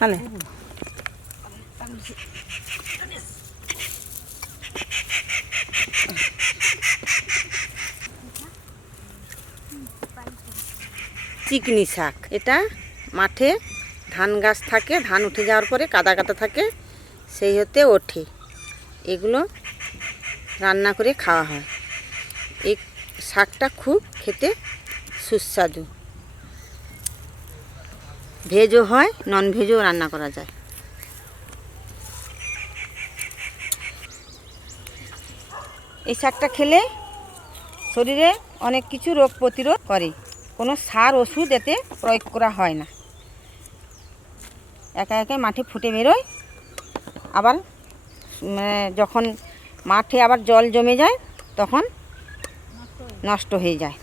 Hello Chikni শাক, এটা মাঠে ধান গাছ থাকে, ধান উঠে যাওয়ার পরে কাদা কাদা থাকে, সেই হতে ওঠে। এগুলো রান্না করে খাওয়া হয়। এই শাকটা খুব খেতে সুস্বাদু, ভেজও হয়, নন ভেজও রান্না করা যায়। এই শাকটা খেলে শরীরে অনেক কিছু রোগ প্রতিরোধ করে, কোনো সার ওষুধ এতে প্রয়োগ করা হয় না, একা একা মাঠে ফুটে বেরোয়। আবার যখন মাঠে আবার জল জমে যায় তখন নষ্ট হয়ে যায়।